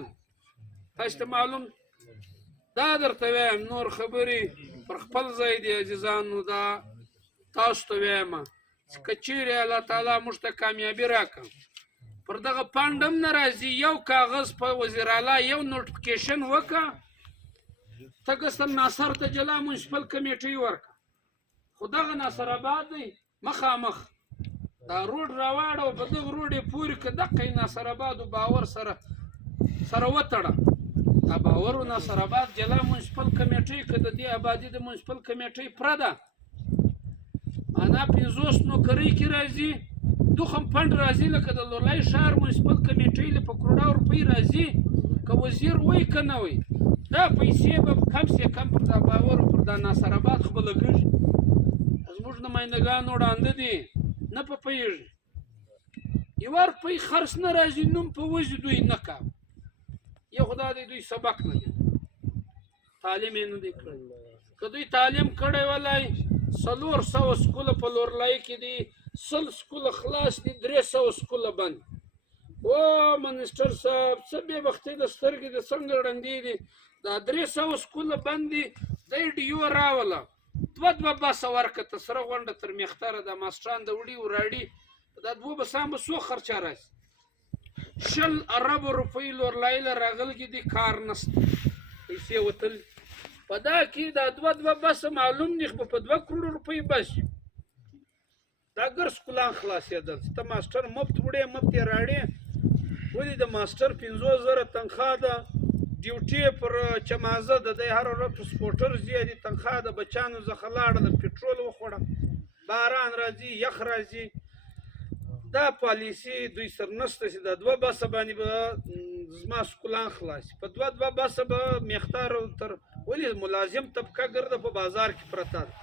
تاسو ته معلوم دا درته وایم نور خبرې پر خپل ځای دي عزیزانو دا تاسو ته وایم چې که چیرې الله تعالی موږ ته کامیابي راکړه پر دغه پانډ هم نه راځي یو کاغذ په وزیر اعلی یو نوټیفیکیشن وکړه ته ګسل ناصر ته جلا منسپل کمیټۍ ورکړه خو دغه ناصر آباد دی مخامخ دا روډ راواړه او په دغه روډ یې پورې که دقه ناصر آباد و باور سره وتړه دا باور و ناصر آباد جلا منسپل کمیټۍ که د دې آبادي د منسپل کمیټۍ پوره ده معنا 50 نوکرۍ کې راځي دوخم فنډ راځي لکه د لورلای ښار منسپل کمیټۍ له په کروڑه روپۍ راځي که وزیر وایي که نه وایي دا پیسې به کم سے کم پر دا باور پر دا ناصر آباد خو به لګېږي زموږ نمایندګان وړاندې دي نه په پوهېږي یوه روپۍ خرڅ نه راځي نوم په وځي دوی نه کاوه یو خو دا دی دوی سبق نه دی تعلیم یې نه دی کړی که دوی تعلیم کړی ولی 400 سکوله په لورلای کې دي 100 سکوله خلاص دي 300 سکوله بند او منسټر صاحب څه بېبختۍ د سترګې د څنګه ړندې دي دا 300 سکوله بند دي دی ډیو راوله دوه بسه ورکړه ته سره غونډه تر میختره د ماسټران د وړي وراړي دا دوه بسان به څو خرچه راسي 20 ارب روپۍ لورلای له راغلي دي کار نسته پیسې وتل په دا کې دا دوه بسه معلوم دي خو په 2 کروڑ روپۍ بس دا ګر سکولان خلاصېدل ته ماسټر مفت وړې مفت یې راړې ولې د ماسټر 50,000 تنخواه ده ډیوټي پر چمازه د دی هر ورځ په سپوټر زیاتې تنخواه د بچانو څخه لاړه د پټرول وخوړه باران راځي یخ راځي دا پالیسي دوی سر نشته چې دا 2 بسه باندې به زما سکولان خلاصي په 2 بسه به میختار تر ولې ملازم طبقه ګرده په بازار کې پرته ده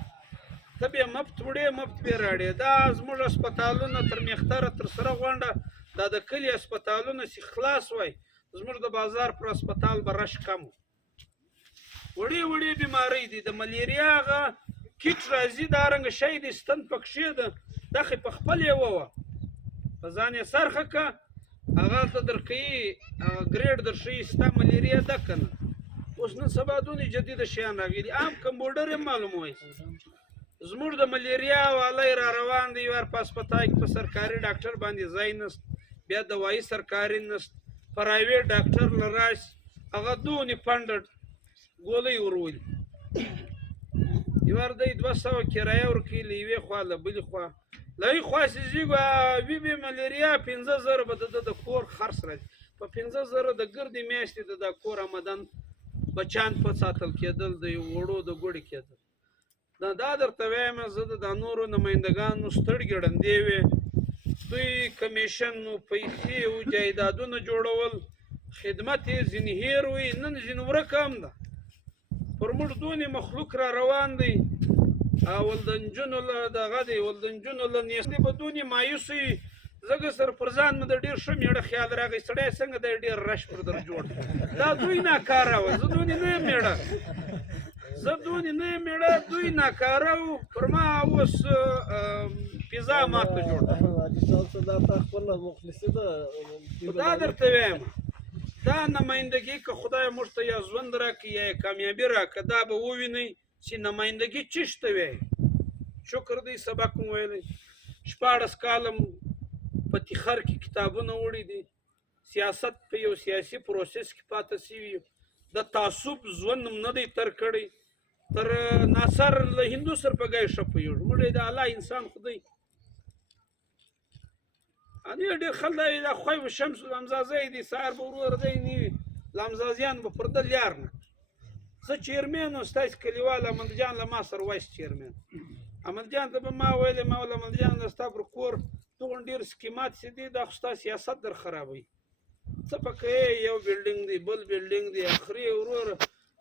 ته بیا مفت وړې مفت بې راړې دا زموږ هسپتالونه تر میختره تر سره غونډه دا د کلي هسپتالونه چې خلاص وای زموږ د بازار پر هسپتال به رش کم وړې بیمارۍ دي د ملیریا هغه کیټ راځي دا رنګه شی دی ستن پکښې ده دا خو په خپل یې ووه په ځان یې سرخه که هغه ته درکوي ګریډ درښیي ستا ملیریا ده که نه اوس نن سبا دونې جدیده شیان راغلي عام کمپاوډر یې معلوموي زموږ د ملیریا والی را روان دی یو په هسپتال کې په سرکاري ډاکټر باندې ځای نست بیا دوایي سرکاري نست پرایویټ ډاکټر له راشي هغه دونې فنډډ ګولۍ ورولي یو دی 200 کرایه ورکوي له یوې خوا له بلې خوا له یوې خوا چې ځي وي ملیریا 15,000 به د کور خرڅ راځي په 15,000 د ګردې میاشتې د دا کور آمدن بچان په ساتل کېدل د یو وړو د ګوړې کېدل دا درته وایم زه د نورو نمایندګانو ستړي ګړندې وې دوی کمیشن و پیسې و جایدادونه جوړول خدمت یې ځینې هېر وي نن ځینې ورک هم ده پر موږ دونې مخلوق را روان دی ول د نجونو له دغه دی ول د نجونو له نیستې به دونې مایوس وي زه سر پر ځان مې د ډېر ښه مېړه خیال راغی سړی څنګه دی ډېر رش پر در جوړ دا دوی ناکاره وه زه دونې نه یم مېړه دوی ناکاره وو پر ما اوس پیزا ماته جوړ دا درته وایم دا نمایندګي که خدای موږ ته یا ژوند راکړي یا کامیابي راکړه دا به ووینئ چې نمایندګي چیش ته وایي شکر دی سبق مو ویلی 14 کاله په تیخر کې کتابونه وړي دي سیاست په یو سیاسي پروسس کې پاته سوي د تعصب ژوند نه دی تر کړی تر ناصر له هندو سر په ګای ښه پوهېږو موږ د الله انسان خدای ډېر خلک دا خوی و شمس لمزازی دي سهار به ورور دی نه وي لمزازیان به پر ده لیار نه زه چیرمین وم ستاسې کلیوال احمد جان له ما سره وایس چیرمین احمد جان ته به ما ویلې ما ویل احمد جان ستا پر کور دغه ډېر سکیمات چې دي دا خو ستا سیاست در خرابوي څه پکې یو بلډینګ دی بل بلډینګ دی اخري وروره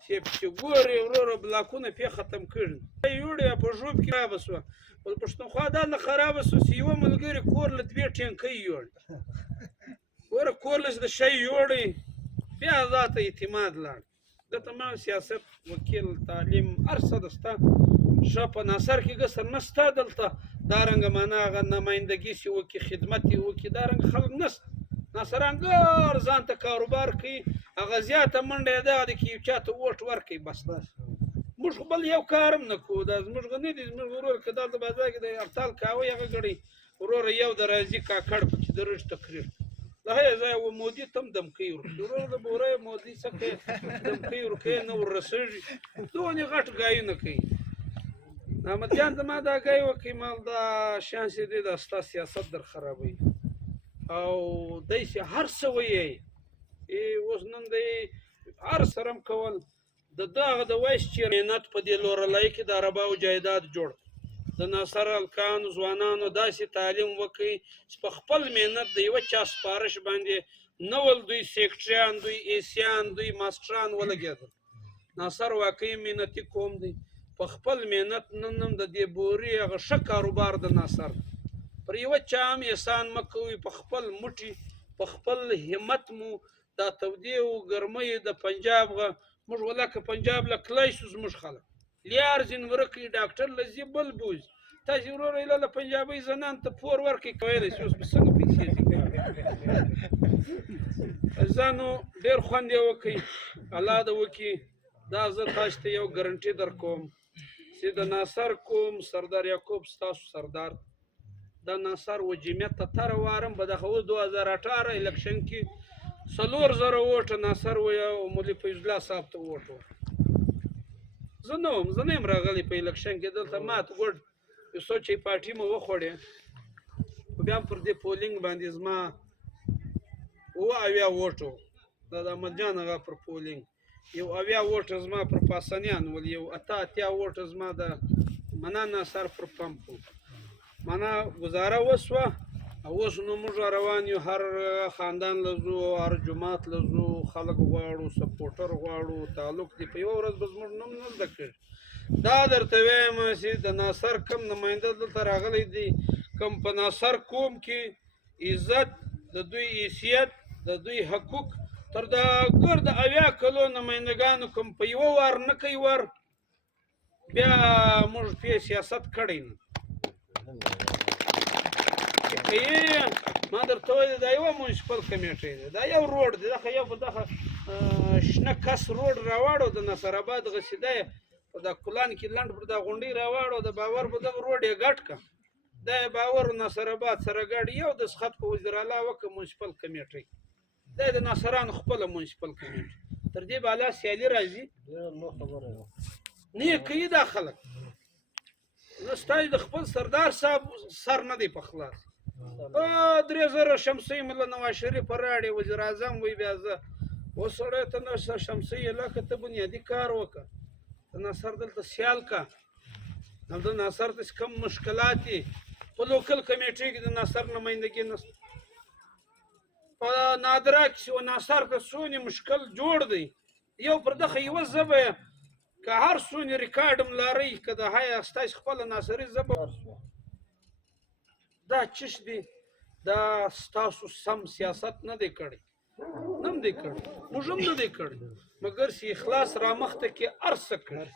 چې ګورې وروره بلاکونه پې ختم کړي یوړې په ژوب کې خرابه شوه پښتونخوا دا نه خرابه شوه چې یوه ملګري کور له 2 ټینکۍ یوړ ګوره کور له د شی یوړی بیا ذاته اعتماد لاړ دته ما سیاست وکیل تعلیم هر څه ده ستا ښه په ناصر کې ګسر نسته دلته دارنګه معنا هغه نمایندګي چې وکړي خدمت یې وکړي دارنګه خلک نسته ناصرانګار ځان ته کاروبار کوي هغه زیاته منډه یې دغه ده چې یو چا ته ووټ ورکوي بس موږ خو بل یو کار هم نه کوو دا زموږ نه دي زموږ ورور که دلته بازار کې د ابطال کاوی هغه ګړی وروره یو د راځي کاکړ پکې د رژ تقریر د هغې ځای و مودي ته هم دمکۍ ورکوي ورور د بورۍ مودي څه کوي دمکۍ ورکوي نه وررسېږي دونې غټ ګایونه کوي احمد جان ته ما دا ګای وکړي ما دا شانس یې دی دا ستا سیاست در خرابوي او دی چې هر څه ویی اوس نن دی هر سره هم کول د دغه د وایس چیرمنت په دې لورلۍ کې د عرباو جایداد جوړ د ناصر الکانو ځوانانو داسې تعلیم وکړي چې په خپل محنت د یوه چا سپارش باندې نه ول دوی سیکټریان دوی ایسیان دوی ماسټران ولګېدل ناصر واقعي محنتي قوم دی په خپل محنت نن هم د دې بوري هغه ښه کاروبار د ناصر پر یوه چا هم احسان مه کوئ په خپل موټي په خپل همت مو دا تودې و ګرمۍ د پنجاب غه موږ ولکه پنجاب له کلی شو زموږ خلک لیار ځین ورکوي ډاکټر له ځي بل بوځي تاسې وروره ایله له پنجابۍ زنان ته پور ورکوي کویلی شي اوس به څنګه پیسې ځي ځانو ډېر خوند یې وکړي الله دې وکړي دا زه تاسو ته یو ګرنټي در کوم چې د ناصر کوم سردار یعقوب ستاسو سردار د ناصر و جمعیت ته تر وارم به دغه 2018 الیکشن کې 4,000 ووټه ناصر ویا او مولوي فیض الله صاحب ته ووټ زه نه یم راغلی په الیکشن کې دلته مات ګوډ یو څو چې پارټي مو وخوړې خو بیا هم پر دې پولینګ باندې زما 80 ووټو دا د احمد جان هغه پر پولینګ یو 80 ووټه زما پر پاسنیان ول یو 80 ووټه زما د منا ناصر پر پمپ منا گزاره وسوه اوس نو موږ روان یو هر خاندان له ځو هر جومات له ځو خلک غواړو سپورټر غواړو تعلق دی په یوه ورځ به زموږ نوم نه زده کړي دا درته وایم چې د ناصر کم نماینده دلته راغلی دی کم په ناصر قوم کې عزت د دوی حیثیت د دوی حقوق تر د ګرد 80 کلو نمایندګانو کوم په یوه وار نه کوي ور بیا موږ پې سیاست کړی نه ما درته ویل دا یوه منسپل کمیټۍ دی دا یو روډ دی دغه یو په دغه شنه کس روډ راواړو د نصر آباد غسې دی په دا کلان کې لنډ پر دا غونډۍ راواړو د باور په دغه روډ یې ګډ کړه دا یې باور نصر آباد سره ګډ یو د سخت په وزیر اعلی وکړه منسپل کمیټۍ دا د ناصرانو خپله منسپل کمیټۍ تر دې بالا سیالي راځي نه یې کوي دا خلک زه ستاسې د خپل سردار صاحب سر نه دی په خلاص 3000 شمسۍ مله نواز شریف راړې وزیر اعظم وی بیا زه اوس سړی ته نو شمسۍ لکه ته بنیادي کار وکړه د ناصر دلته سیال کا او د ناصر ته کم مشکلات دي په لوکل کمیټې کې د ناصر نمایندګي نشته په نادره کې و ناصر ته څونه مشکل جوړ دی یو پر دغه یوه ژبه که هر څونه ریکارډ هم لرئ که د هغه ستاسو خپله ناصري ژبه دا چش دی دا ستاسو سم سیاست نه دی کړی نه دی کړی موږ هم نه دی کړی مګر چې اخلاص رامخته کې هر څه کړي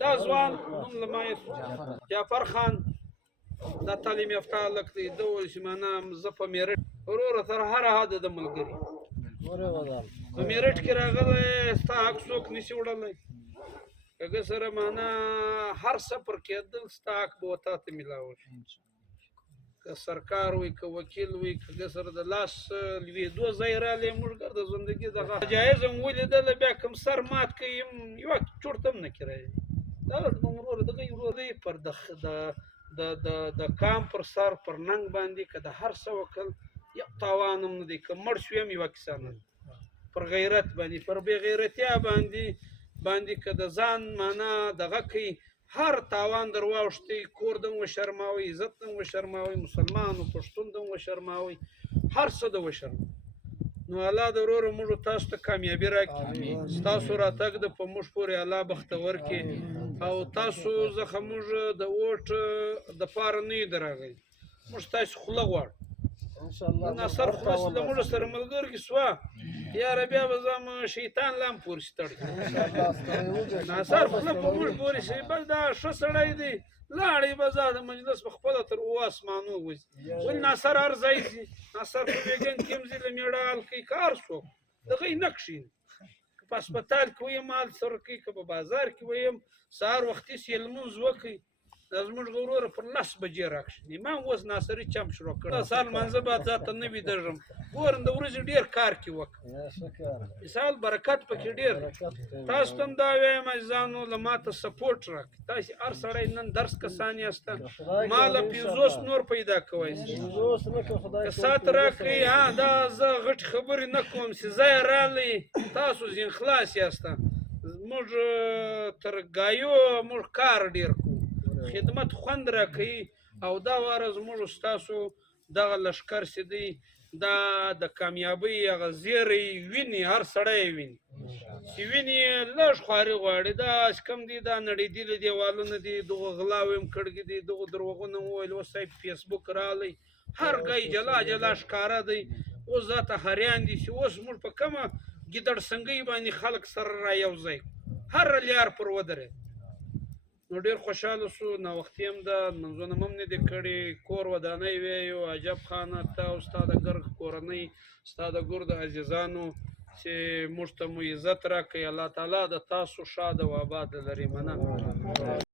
دا ځوان نوم له ما جعفر خان دا تعلیم یافته هلک دی ده وویل چې معنا زه په میرټ وروره تر هر حده د ملګري په میرټ کې راغلی ستا حق څوک نشي وړلی هغه سره معنا هر سفر کېدل ستا حق به تا ته میلاوه شي که سرکار وي که وکیل وي که هغه سره د لاس لوېدو ځای رالی موږ ګر د زندګي دغه جایز هم ولیدله بیا کوم سر مات کوي یوه چورت هم نه کرایي دا وروره دغه ورور دی پر د کام پر سر پر ننګ باندې که د هر څه وکړ یو تاوان هم نه دی که مړ شو هم یوه کیسه نه پر غیرت باندې پر بې غیرتیا باندې که د ځان معنا دغه کوي هر تاوان در واوښتی کور دم وشرماوئ عزت دم وشرماوئ مسلمان و پښتون دم وشرماوئ هر څه د وشرماوئ نو الله د وروره موږ تاسو ته کامیابي راکړي ستاسو راتګ د په موږ پورې الله بختور کړي او تاسو څخه موږ د ووټ دپاره نه یو راغلي موږ ستاسو خوله غواړو ناصر خوله چې له موږ سره ملګري سوه یاره بیا به زه شیطان لا هم پورې تړي ناصر خوله په موږ پورې شي بل دا ښه سړی دی لاړې به زه د مجلس په خپله تر اوه اسمانو وځي ولې ناصر هر ځای ځي ناصر په بیګن کې هم ځي له مېړه حال کوي که هر څوک دغه یې نه کښېني که په هسپتال کې ویم حال سره کوي که په بازار کې ویم سهار وختي سي لمونځ وکړئ دا زموږ وروره پر 10 بجې راکښېني ما هم اوس ناصري چم شروع کړ سهار لمانځه به ځاته نه ویدېږم ګورم د ورځې ډېر کار کې وکړه مثال برکت پکې ډېر تاسو ته هم دا وایم عزیزانو له ما ته سپورټ راکړئ تاسې هر سړی نن درس کسان یاسته ما له 50 نور پیدا کوی شي که ساعت راکړئ دا زه غټې خبرې نه کوم چې ځای رالی تاسو ځین خلاص یاسته موږ تر ګایو موږ کار ډېر کوو خدمت خوند راکوي او دا واره زموږ ستاسو دغه لښکر چې دی دا د کامیابۍ هغه زیری ویني هر سړی ویني چې ویني لږ خواري غواړي دا چې کوم دي دا نړېدلي دیوالونه دي دغه غلاوې هم کړګي دي دغه دروغونه وویل اوس صاحب فیسبوک رالی هر ګی جلا جلا ښکاره دی اوس ځاته حریان دي چې اوس موږ په کومه ګیدړ سنګۍ باندې خلک سره را یو ځای هر لیار پر ودرېد نو ډېر خوشحاله سو ناوختي هم ده لمونځونه هم نه دي کړي کور ودانۍ ویو عجب خانه ته او ستا د ګرد کورنۍ ستا د ګردو عزیزانو چې موږ ته مو عزت راکوي الله تعالی د تاسو شاده و آباده لري مننه